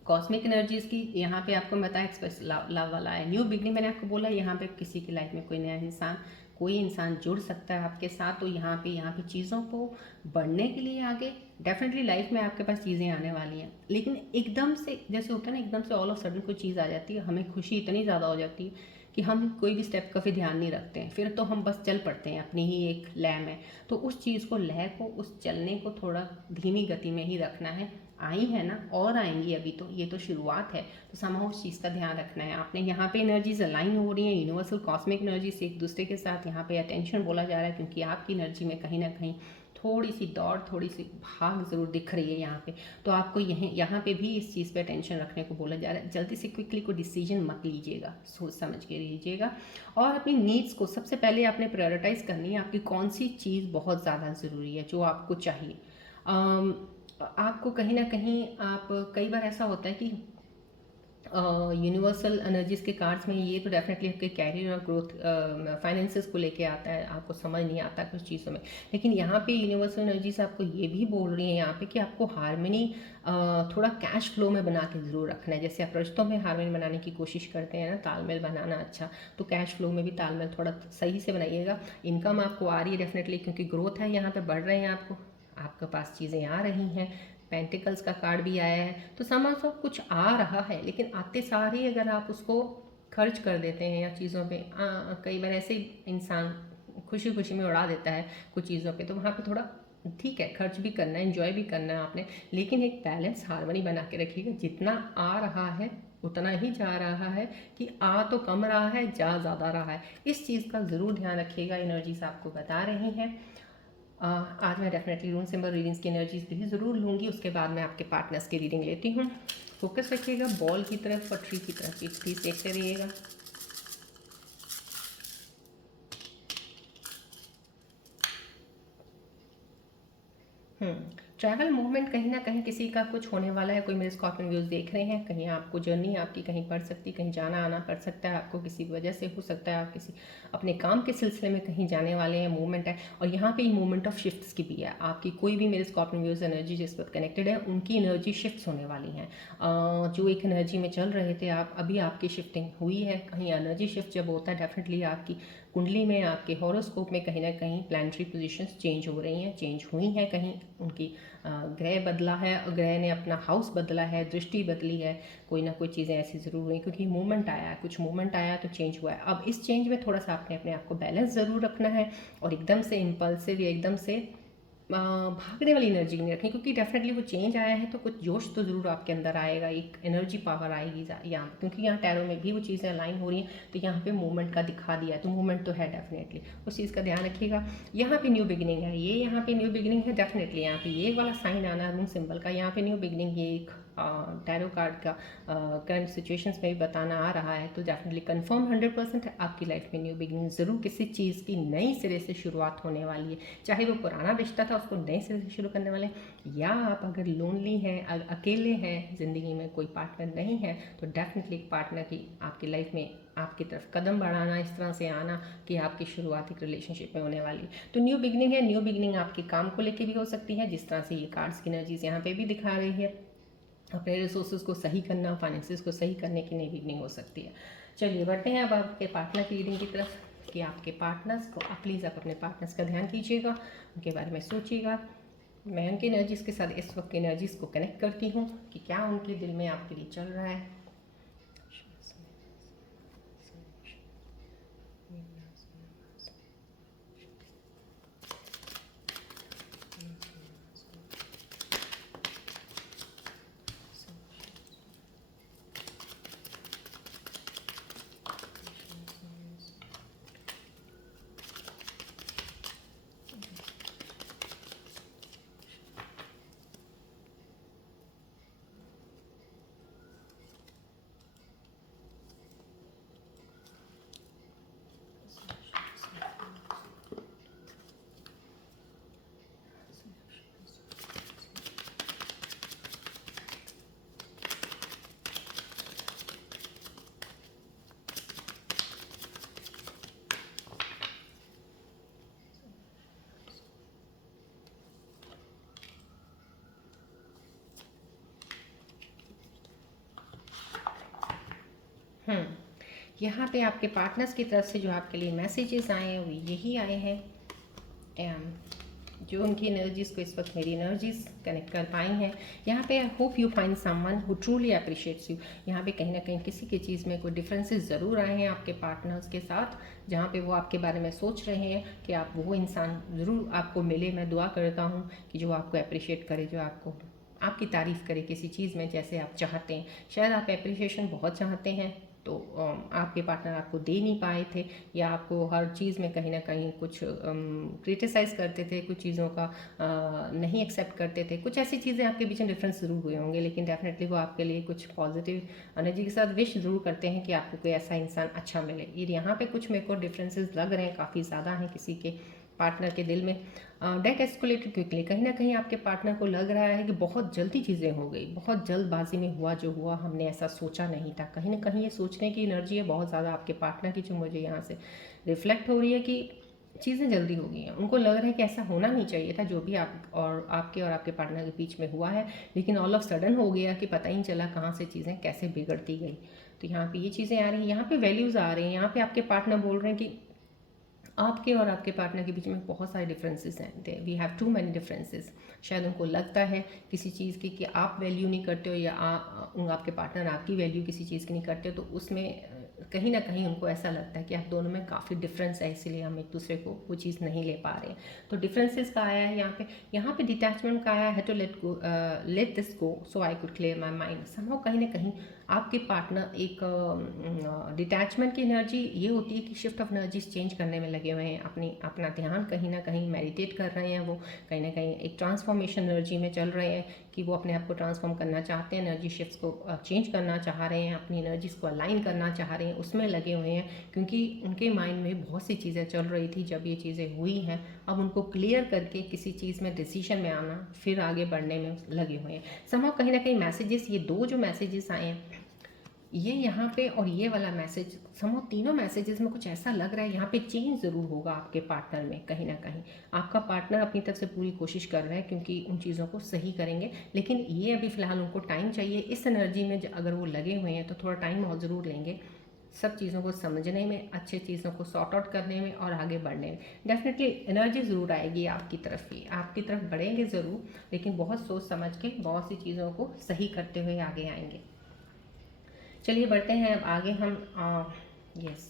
कॉस्मिक एनर्जीज की, यहाँ पे आपको बताया एक्सप्रेस लव वाला है, न्यू बिगनिंग मैंने आपको बोला, यहाँ पे किसी की लाइफ में कोई इंसान जुड़ सकता है आपके साथ। तो यहाँ पे चीज़ों को बढ़ने के लिए आगे डेफिनेटली लाइफ में आपके पास चीज़ें आने वाली हैं, लेकिन एकदम से जैसे होता है ना, एकदम से ऑल ऑफ सडन कोई चीज़ आ जाती है, हमें खुशी इतनी ज़्यादा हो जाती है कि हम कोई भी स्टेप का फिर ध्यान नहीं रखते हैं, फिर तो हम बस चल पड़ते हैं अपनी ही एक लय में। तो उस चीज़ को, लय को, उस चलने को थोड़ा धीमी गति में ही रखना है। आई है ना, और आएंगी, अभी तो ये तो शुरुआत है, तो समझो उस चीज़ का ध्यान रखना है आपने। यहाँ पे एनर्जीज अलाइन हो रही हैं यूनिवर्सल कॉस्मिक एनर्जी से एक दूसरे के साथ। यहाँ पे अटेंशन बोला जा रहा है क्योंकि आपकी एनर्जी में कहीं ना कहीं थोड़ी सी दौड़, थोड़ी सी भाग ज़रूर दिख रही है यहाँ पे। तो आपको यहाँ पे भी इस चीज़ पे अटेंशन रखने को बोला जा रहा है। जल्दी से क्विकली कोई डिसीजन मत लीजिएगा, सोच समझ के लीजिएगा। और अपनी नीड्स को सबसे पहले आपने प्रायोरिटाइज़ करनी है, आपकी कौन सी चीज़ बहुत ज़्यादा ज़रूरी है जो आपको चाहिए। आपको कहीं ना कहीं, आप कई बार ऐसा होता है कि यूनिवर्सल एनर्जीज के कार्ड्स में ये तो डेफिनेटली आपके कैरियर और ग्रोथ, फाइनेंसेस को लेके आता है, आपको समझ नहीं आता कुछ चीज़ों में। लेकिन यहाँ पे यूनिवर्सल एनर्जीज आपको ये भी बोल रही हैं यहाँ पे कि आपको हारमनी थोड़ा कैश फ्लो में बना के ज़रूर रखना है। जैसे आप रिश्तों में हारमनी बनाने की कोशिश करते हैं ना, तालमेल बनाना, अच्छा, तो कैश फ्लो में भी तालमेल थोड़ा सही से बनाइएगा। इनकम आपको आ रही है डेफिनेटली, क्योंकि ग्रोथ है, यहाँ पे बढ़ रहे हैं आपके पास चीज़ें आ रही हैं। पेंटिकल्स का कार्ड भी आया है, तो समझ सब कुछ आ रहा है। लेकिन आते सार ही अगर आप उसको खर्च कर देते हैं या चीज़ों पे, कई बार ऐसे ही इंसान खुशी खुशी में उड़ा देता है कुछ चीज़ों पे, तो वहाँ पे थोड़ा ठीक है, खर्च भी करना है, एंजॉय भी करना है आपने, लेकिन एक बैलेंस हार्मनी बना के रखिएगा। जितना आ रहा है उतना ही जा रहा है, कि आ तो कम रहा है, जा ज़्यादा रहा है, इस चीज़ का ज़रूर ध्यान रखिएगा। एनर्जीज आपको बता रही हैं। आज मैं डेफिनेटली रून सिंबल रीडिंग्स की एनर्जीज भी ज़रूर लूँगी, उसके बाद मैं आपके पार्टनर्स की रीडिंग लेती हूँ। फोकस रखिएगा बॉल की तरफ और ट्री की तरफ, प्लीज़ देखते रहिएगा। ट्रैवल मूवमेंट, कहीं ना कहीं किसी का कुछ होने वाला है। कोई मेरे स्कॉर्पियन व्यूज़ देख रहे हैं, कहीं आपको जर्नी आपकी कहीं पड़ सकती, कहीं जाना आना पड़ सकता है आपको, किसी वजह से हो सकता है आप किसी अपने काम के सिलसिले में कहीं जाने वाले हैं, मूवमेंट है। और यहाँ पे मूवमेंट ऑफ शिफ्ट्स की भी है। आपकी कोई भी मेरे स्कॉर्पियन व्यूज़ एनर्जी जिस पर कनेक्टेड है, उनकी एनर्जी शिफ्ट्स होने वाली हैं। जो एक एनर्जी में चल रहे थे आप, अभी आपकी शिफ्टिंग हुई है। कहीं एनर्जी शिफ्ट जब होता है, डेफिनेटली आपकी कुंडली में, आपके हॉरोस्कोप में कहीं ना कहीं प्लानिटरी पोजीशंस चेंज हो रही हैं, चेंज हुई हैं। कहीं उनकी ग्रह बदला है, ग्रह ने अपना हाउस बदला है, दृष्टि बदली है, कोई ना कोई चीज़ें ऐसी ज़रूर हुई, क्योंकि मूवमेंट आया है, कुछ मूवमेंट आया तो चेंज हुआ है। अब इस चेंज में थोड़ा सा आपने अपने आप को बैलेंस ज़रूर रखना है, और एकदम से इम्पल्सिव या एकदम से भागने वाली एनर्जी नहीं रखें, क्योंकि डेफिनेटली वो चेंज आया है तो कुछ जोश तो ज़रूर आपके अंदर आएगा, एक एनर्जी पावर आएगी यहाँ, क्योंकि यहाँ टैरो में भी वो चीज़ें अलाइन हो रही हैं। तो यहाँ पे मूवमेंट का दिखा दिया है, तो मूवमेंट तो है डेफिनेटली, उस चीज़ का ध्यान रखिएगा। यहाँ पे न्यू बिगिनिंग है, ये यहाँ पे न्यू बिगिनिंग है डेफिनेटली। यहाँ पे ये वाला साइन आना रूम सिंबल का, यहाँ पे न्यू बिगिनिंग, ये एक टैरो कार्ड का करंट सिचुएशंस में भी बताना आ रहा है। तो डेफिनेटली कंफर्म 100% है, आपकी लाइफ में न्यू बिगिनिंग ज़रूर, किसी चीज़ की नई सिरे से शुरुआत होने वाली है। चाहे वो पुराना रिश्ता था, उसको नए सिरे से शुरू करने वाले हैं, या आप अगर लोनली हैं, अकेले हैं, ज़िंदगी में कोई पार्टनर नहीं है, तो डेफिनेटली एक पार्टनर की आपकी लाइफ में आपकी तरफ कदम बढ़ाना, इस तरह से आना कि आपकी शुरुआत एक रिलेशनशिप में होने वाली है। तो न्यू बिगनिंग है। न्यू बिगनिंग आपके काम को लेके भी हो सकती है, जिस तरह से ये कार्ड्स की एनर्जीज यहाँ पे भी दिखा रही है। अपने रिसोर्सेज को सही करना, फाइनेंसेस को सही करने की नई बिगनिंग हो सकती है। चलिए बढ़ते हैं अब आपके पार्टनर की रीडिंग की तरफ, कि आपके पार्टनर्स को, प्लीज़ आप अपने पार्टनर्स का ध्यान कीजिएगा, उनके बारे में सोचिएगा। मैं उनकी एनर्जीज़ के साथ इस वक्त की एनर्जीज़ को कनेक्ट करती हूँ कि क्या उनके दिल में आपके लिए चल रहा है। यहाँ पे आपके पार्टनर्स की तरफ से जो आपके लिए मैसेजेस आए हैं वो यही आए हैं। जो उनकी एनर्जीज़ को इस वक्त मेरी एनर्जीज़ कनेक्ट कर पाई हैं। यहाँ पे I hope you find someone who truly appreciates you. यहाँ पे कहीं ना कहीं किसी की चीज़ में कोई डिफरेंसेस ज़रूर आए हैं आपके पार्टनर्स के साथ, जहाँ पे वो आपके बारे में सोच रहे हैं कि आप वो इंसान ज़रूर आपको मिले। मैं दुआ करता हूँ कि जो आपको अप्रिशिएट करे, जो आपको आपकी तारीफ़ करे किसी चीज़ में जैसे आप चाहते हैं। शायद आप अप्रिशिएशन बहुत चाहते हैं तो आपके पार्टनर आपको दे नहीं पाए थे, या आपको हर चीज़ में कहीं ना कहीं कुछ क्रिटिसाइज़ करते थे, कुछ चीज़ों का नहीं एक्सेप्ट करते थे। कुछ ऐसी चीज़ें आपके बीच में डिफरेंस ज़रूर हुए होंगे, लेकिन डेफिनेटली वो आपके लिए कुछ पॉजिटिव एनर्जी के साथ विश ज़रूर करते हैं कि आपको कोई ऐसा इंसान अच्छा मिले। ये यहाँ पे कुछ मेरे को डिफरेंसेस लग रहे हैं, काफ़ी ज़्यादा हैं किसी के पार्टनर के दिल में। डेट एस्कुलेटेड क्विकली, कहीं ना कहीं आपके पार्टनर को लग रहा है कि बहुत जल्दी चीज़ें हो गई, बहुत जल्दबाजी में हुआ जो हुआ, हमने ऐसा सोचा नहीं था। कहीं ना कहीं ये सोचने की एनर्जी है बहुत ज़्यादा आपके पार्टनर की, जो मुझे यहाँ से रिफ्लेक्ट हो रही है कि चीज़ें जल्दी हो गई हैं। उनको लग रहा है कि ऐसा होना नहीं चाहिए था जो भी आप और आपके पार्टनर के बीच में हुआ है, लेकिन ऑल ऑफ सडन हो गया कि पता ही नहीं चला कहाँ से चीज़ें कैसे बिगड़ती गई। तो यहाँ पे ये चीज़ें आ रही हैं, यहाँ पे वैल्यूज़ आ रही हैं। यहाँ पे आपके पार्टनर बोल रहे हैं कि आपके और आपके पार्टनर के बीच में बहुत सारे डिफरेंसेस हैं। We have too many differences. शायद उनको लगता है किसी चीज़ की कि आप वैल्यू नहीं करते हो, या आपके पार्टनर आपकी वैल्यू किसी चीज़ की नहीं करते हो, तो उसमें कहीं ना कहीं उनको ऐसा लगता है कि आप दोनों में काफ़ी डिफरेंस है, इसीलिए हम एक दूसरे को वो चीज़ नहीं ले पा रहे हैं। तो डिफरेंसेस का आया है यहाँ पे डिटैचमेंट का आया है, to let this go so I could clear my mind. Somehow कहीं ना कहीं आपके पार्टनर एक डिटैचमेंट की एनर्जी ये होती है कि शिफ्ट ऑफ एनर्जीज चेंज करने में लगे हुए हैं, अपना ध्यान कहीं ना कहीं मेडिटेट कर रहे हैं। वो कहीं ना कहीं एक ट्रांसफॉर्मेशन एनर्जी में चल रहे हैं कि वो अपने आप को ट्रांसफॉर्म करना चाहते हैं, एनर्जी शिफ्ट्स को चेंज करना चाह रहे हैं, अपनी एनर्जीज को अलाइन करना चाह रहे हैं, उसमें लगे हुए हैं। क्योंकि उनके माइंड में बहुत सी चीज़ें चल रही थी जब ये चीज़ें हुई हैं, अब उनको क्लियर करके किसी चीज़ में डिसीजन में आना, फिर आगे बढ़ने में लगे हुए हैं। समहाउ कहीं ना कहीं मैसेजेस, ये दो जो मैसेजेस आए हैं, ये यहाँ पे और ये वाला मैसेज, समो तीनों मैसेजेस में कुछ ऐसा लग रहा है यहाँ पे चेंज ज़रूर होगा आपके पार्टनर में। कहीं ना कहीं आपका पार्टनर अपनी तरफ से पूरी कोशिश कर रहा है क्योंकि उन चीज़ों को सही करेंगे, लेकिन ये अभी फ़िलहाल उनको टाइम चाहिए। इस एनर्जी में अगर वो लगे हुए हैं तो थोड़ा टाइम और ज़रूर लेंगे सब चीज़ों को समझने में, अच्छे चीज़ों को सॉर्ट आउट करने में और आगे बढ़ने में। डेफिनेटली एनर्जी ज़रूर आएगी आपकी तरफ ही, आपकी तरफ बढ़ेंगे ज़रूर, लेकिन बहुत सोच समझ के बहुत सी चीज़ों को सही करते हुए आगे आएंगे। चलिए बढ़ते हैं अब आगे हम। यस,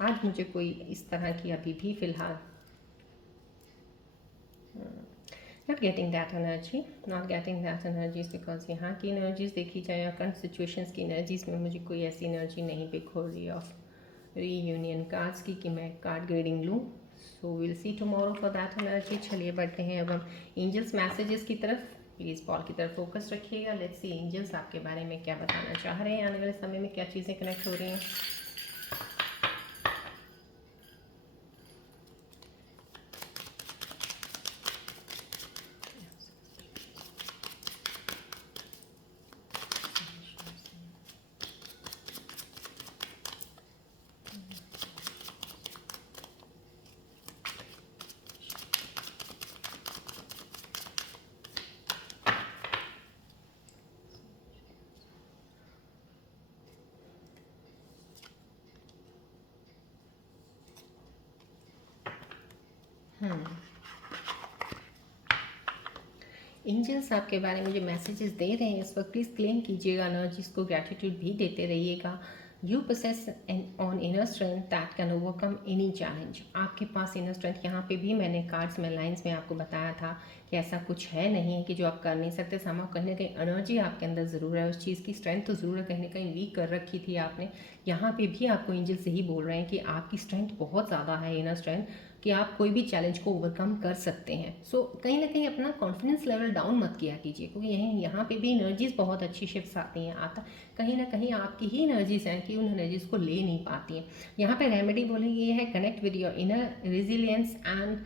आज मुझे कोई इस तरह की अभी भी फ़िलहाल not getting that energy, not getting that energies, because यहाँ की एनर्जीज देखी जाए और करंट सिचुएशंस की एनर्जीज में मुझे कोई ऐसी एनर्जी नहीं पिक हो रही ऑफ रीयूनियन कार्ड्स की कि मैं कार्ड ग्रेडिंग लूँ। So will see tomorrow for that energy. चलिए बढ़ते हैं अब हम एंजल्स मैसेजेस की तरफ। प्लीज़ बॉल की तरफ फोकस रखिएगा। लेट्स सी एंजल्स आपके बारे में क्या बताना चाह रहे हैं, आने वाले समय में क्या चीज़ें कनेक्ट हो रही हैं। एंजल्स आपके बारे में जो मैसेजेस दे रहे हैं इस वक्त, प्लीज़ क्लेम कीजिएगा एनर्जीज को, ग्रैटिट्यूड भी देते रहिएगा। You possess an inner strength that can overcome any challenge. आपके पास इनर स्ट्रेंथ, यहाँ पे भी मैंने कार्ड्स में लाइंस में आपको बताया था कि ऐसा कुछ है नहीं कि जो आप कर नहीं सकते। समाव कहीं ना कहीं एनर्जी आपके अंदर ज़रूर है, उस चीज़ की स्ट्रेंथ तो ज़रूर है, कहीं ना कहीं वीक कर रखी थी आपने। यहाँ पे भी आपको एंजल से ही बोल रहे हैं कि आपकी स्ट्रेंथ बहुत ज़्यादा है, इनर स्ट्रेंथ, कि आप कोई भी चैलेंज को ओवरकम कर सकते हैं। सो कहीं ना कहीं अपना कॉन्फिडेंस लेवल डाउन मत किया कीजिए, क्योंकि यहाँ पे भी एनर्जीज बहुत अच्छी शिफ्ट्स आती हैं। आता कहीं ना कहीं आपकी ही एनर्जीज हैं कि उन एनर्जीज को ले नहीं पाती हैं। यहाँ पे रेमेडी बोले ये है, connect with your inner resilience and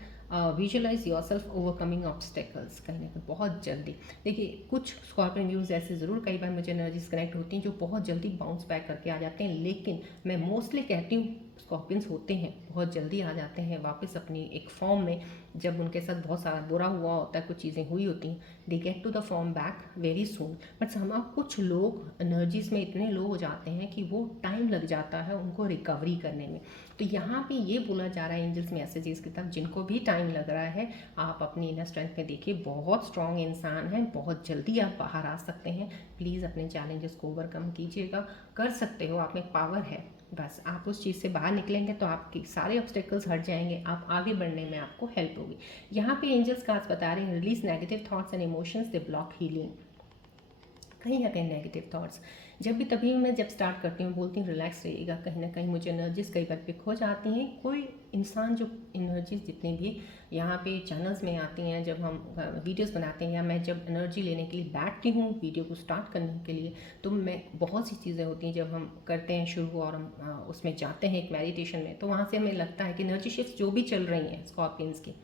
visualise yourself overcoming obstacles. कहीं ना कहीं बहुत जल्दी, देखिए कुछ स्कॉर्पियन व्यूज़ ऐसे ज़रूर कई बार मुझे एनर्जीज कनेक्ट होती हैं जो बहुत जल्दी बाउंस बैक करके आ जाते हैं, लेकिन मैं मोस्टली कहती हूँ स्कॉर्पियंस होते हैं बहुत जल्दी आ जाते हैं वापस अपनी एक फॉर्म में। जब उनके साथ बहुत सारा बुरा हुआ होता है, कुछ चीज़ें हुई होती हैं, they get to the form back very soon. But समाउ कुछ लोग एनर्जीज में इतने लो हो जाते हैं कि वो टाइम लग जाता है उनको रिकवरी करने में। तो यहाँ पे ये बोला जा रहा है एंजल्स मैसेजेस की तरफ, जिनको भी टाइम लग रहा है आप अपनी इनर स्ट्रेंथ में देखिए, बहुत स्ट्रॉन्ग इंसान हैं, बहुत जल्दी आप बाहर आ सकते हैं। प्लीज़ अपने चैलेंजेस को ओवरकम कीजिएगा, कर सकते हो, आप में पावर है। बस आप उस चीज़ से बाहर निकलेंगे तो आपके सारे ऑब्स्टेकल्स हट जाएंगे, आप आगे बढ़ने में आपको हेल्प होगी। यहाँ पे एंजल्स कार्ड्स बता रहे हैं, release negative thoughts and emotions, they block healing. कहीं ना कहीं नेगेटिव थॉट्स जब भी, तभी मैं जब स्टार्ट करती हूँ बोलती हूँ रिलैक्स रहिएगा, कहीं ना कहीं मुझे एनर्जीज कई बार पिक हो जाती हैं। कोई इंसान जो एनर्जीज जितनी भी यहाँ पे चैनल्स में आती हैं, जब हम वीडियोस बनाते हैं या मैं जब एनर्जी लेने के लिए बैठती हूँ वीडियो को स्टार्ट करने के लिए, तो मैं बहुत सी चीज़ें होती हैं जब हम करते हैं शुरू और हम उसमें जाते हैं एक मेडिटेशन में, तो वहाँ से हमें लगता है कि एनर्जी शिफ्ट जो भी चल रही हैं स्कॉर्पियंस की,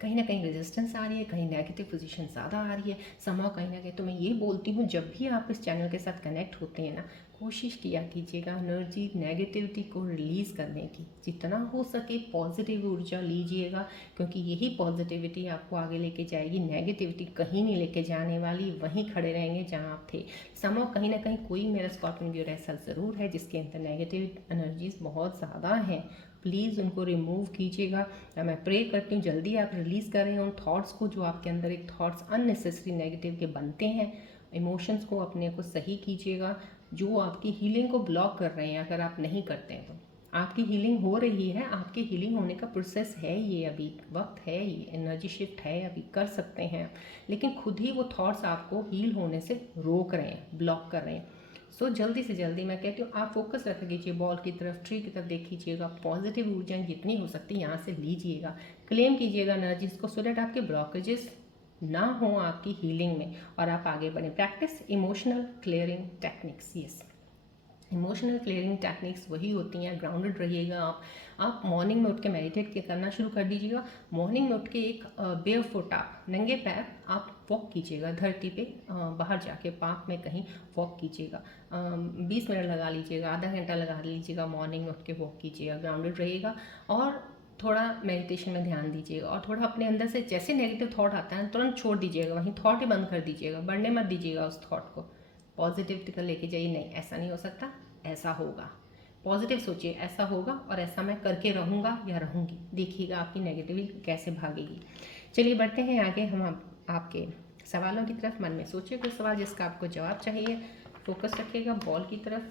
कहीं ना कहीं रेजिस्टेंस आ रही है, कहीं नेगेटिव पोजीशन ज़्यादा आ रही है समाव कहीं ना कहीं। तो मैं ये बोलती हूँ जब भी आप इस चैनल के साथ कनेक्ट होते हैं ना, कोशिश किया कीजिएगा एनर्जी नेगेटिविटी को रिलीज़ करने की, जितना हो सके पॉजिटिव ऊर्जा लीजिएगा, क्योंकि यही पॉजिटिविटी आपको आगे लेके जाएगी। नेगेटिविटी कहीं नहीं लेके जाने वाली, वहीं खड़े रहेंगे जहाँ आप थे। समाव कहीं ना कहीं कोई मेरा स्कॉर्पियन व्यूअर ऐसा ज़रूर है जिसके अंदर नेगेटिव एनर्जीज बहुत ज़्यादा हैं, प्लीज़ उनको रिमूव कीजिएगा। मैं प्रे करती हूँ जल्दी आप रिलीज़ करें उन थॉट्स को जो आपके अंदर एक थॉट्स अननेसेसरी नेगेटिव के बनते हैं। इमोशंस को अपने को सही कीजिएगा, जो आपकी हीलिंग को ब्लॉक कर रहे हैं। अगर आप नहीं करते हैं तो आपकी हीलिंग हो रही है, आपकी हीलिंग होने का प्रोसेस है, ये अभी वक्त है, ये एनर्जी शिफ्ट है, अभी कर सकते हैं। लेकिन खुद ही वो थॉट्स आपको हील होने से रोक रहे हैं, ब्लॉक कर रहे हैं। सो जल्दी से जल्दी मैं कहती हूँ आप फोकस रख लीजिए बॉल की तरफ, ट्री की तरफ देख लीजिएगा, पॉजिटिव ऊर्जाएं जितनी हो सकती है यहाँ से लीजिएगा, क्लेम कीजिएगा एनर्जीज को, सो दैट आपके ब्लॉकेजेस ना हो आपकी हीलिंग में और आप आगे बढ़ें। Practice emotional clearing techniques. Yes, emotional clearing techniques वही होती हैं, ग्राउंडेड रहिएगा आप मॉर्निंग में उठ के मेडिटेट करना शुरू कर दीजिएगा। मॉर्निंग में उठ के एक बेयर फुट, आप नंगे पैर आप वॉक कीजिएगा धरती पे, बाहर जाके पार्क में कहीं वॉक कीजिएगा, 20 मिनट लगा लीजिएगा, आधा घंटा लगा लीजिएगा, मॉर्निंग में उठ के वॉक कीजिएगा, ग्राउंडेड रहिएगा और थोड़ा मेडिटेशन में ध्यान दीजिएगा। और थोड़ा अपने अंदर से जैसे नेगेटिव थॉट आता है तुरंत छोड़ दीजिएगा, वहीं थॉट ही बंद कर दीजिएगा, बढ़ने मत दीजिएगा उस थॉट को, पॉजिटिव का लेके जाइए, नहीं ऐसा नहीं हो सकता, ऐसा होगा। पॉजिटिव सोचिए ऐसा होगा और ऐसा मैं करके रहूँगा या रहूँगी, देखिएगा आपकी नेगेटिविटी कैसे भागेगी। चलिए बढ़ते हैं आगे, हम आपके सवालों की तरफ। मन में सोचिए कोई सवाल जिसका आपको जवाब चाहिए, फोकस रखिएगा बॉल की तरफ।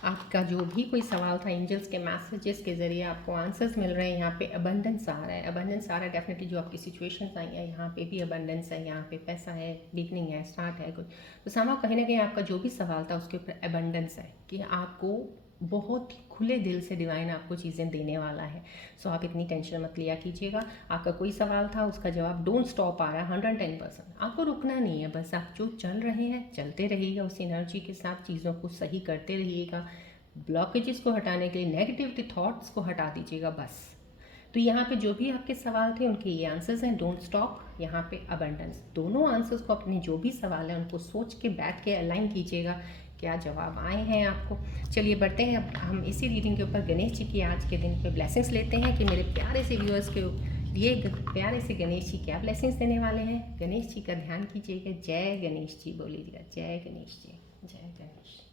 आपका जो भी कोई सवाल था, एंजल्स के मैसेजेस के ज़रिए आपको आंसर्स मिल रहे हैं। यहाँ पे अबंडेंस आ रहा है, अबंडेंस आ रहा है डेफिनेटली। जो आपकी सिचुएशंस आई हैं यहाँ पे भी अबंडेंस है, यहाँ पे पैसा है, बिगनिंग है, स्टार्ट है कुछ। तो सामा कहीं ना कहीं आपका जो भी सवाल था उसके ऊपर अबंडेंस है कि आपको बहुत ही खुले दिल से डिवाइन आपको चीज़ें देने वाला है। सो आप इतनी टेंशन मत लिया कीजिएगा। आपका कोई सवाल था उसका जवाब डोंट स्टॉप आ रहा है 110%। आपको रुकना नहीं है, बस आप जो चल रहे हैं चलते रहिएगा, उस एनर्जी के साथ चीज़ों को सही करते रहिएगा। ब्लॉकेजेस को हटाने के लिए नेगेटिविटी थॉट्स को हटा दीजिएगा बस। तो यहाँ पे जो भी आपके सवाल थे उनके ये आंसर्स हैं, डोंट स्टॉप, यहाँ पे अबंडेंस। दोनों आंसर्स को अपने जो भी सवाल हैं उनको सोच के बैठ के अलाइन कीजिएगा क्या जवाब आए हैं आपको। चलिए बढ़ते हैं, अब हम इसी रीडिंग के ऊपर गणेश जी की आज के दिन पे ब्लेसिंग्स लेते हैं कि मेरे प्यारे से व्यूअर्स के लिए प्यारे से गणेश जी क्या ब्लेसिंग्स देने वाले हैं। गणेश जी का ध्यान कीजिएगा, जय गणेश जी बोलिएगा, जय गणेश जी, जय गणेश।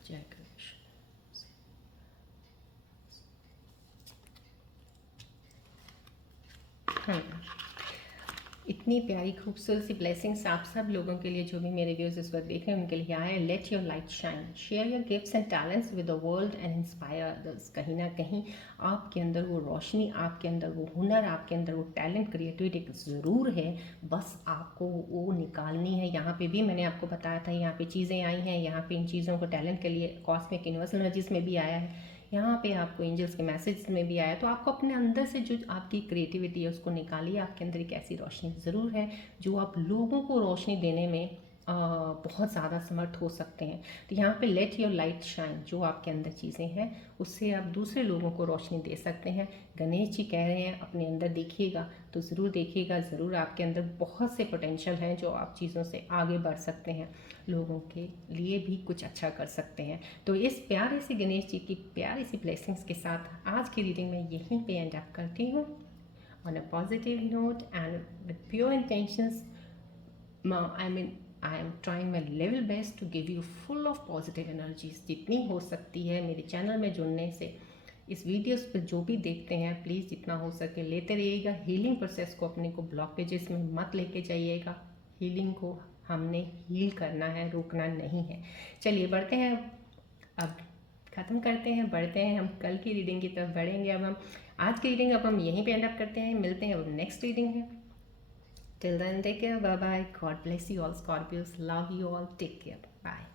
जय गणेश। इतनी प्यारी खूबसूरत सी ब्लेसिंग्स आप सब लोगों के लिए जो भी मेरे व्यूज़ इस वक्त देख रहे हैं उनके लिए आए। Let your light shine, share your gifts and talents with the world and inspire others. कहीं ना कहीं आपके अंदर वो रोशनी, आपके अंदर वो हुनर, आपके अंदर वो टैलेंट, क्रिएटिविटी ज़रूर है, बस आपको वो निकालनी है। यहाँ पे भी मैंने आपको बताया था, यहाँ पे चीज़ें आई हैं, यहाँ पे इन चीज़ों को टैलेंट के लिए कॉस्मिक यूनिवर्सल एनर्जीज में भी आया है, यहाँ पे आपको एंजल्स के मैसेज में भी आया। तो आपको अपने अंदर से जो आपकी क्रिएटिविटी है उसको निकालिए। आपके अंदर एक ऐसी रोशनी ज़रूर है जो आप लोगों को रोशनी देने में बहुत ज़्यादा समर्थ हो सकते हैं। तो यहाँ पे लेट योर लाइट शाइन, जो आपके अंदर चीज़ें हैं उससे आप दूसरे लोगों को रोशनी दे सकते हैं। गणेश जी कह रहे हैं अपने अंदर देखिएगा, तो ज़रूर देखिएगा, ज़रूर आपके अंदर बहुत से पोटेंशियल हैं जो आप चीज़ों से आगे बढ़ सकते हैं, लोगों के लिए भी कुछ अच्छा कर सकते हैं। तो इस प्यारे से गणेश जी की प्यारी सी ब्लेसिंग्स के साथ आज की रीडिंग में यहीं पे एंड अप करती हूँ on a positive note and with pure intentions. I am trying my level best to give you full of positive energies जितनी हो सकती है। मेरे चैनल में जुड़ने से इस वीडियोस पर जो भी देखते हैं प्लीज़ जितना हो सके लेते रहिएगा। हीलिंग प्रोसेस को अपने को ब्लॉकेजेस में मत लेके जाइएगा। हीलिंग को हमने हील करना है, रोकना नहीं है। चलिए बढ़ते हैं, अब ख़त्म करते हैं, बढ़ते हैं हम कल की रीडिंग की तरफ बढ़ेंगे। अब हम आज की रीडिंग अब हम यहीं पे एंड अप करते हैं, मिलते हैं अब नेक्स्ट रीडिंग में। Till then take care, bye bye, God bless you all Scorpios, love you all, take care, bye.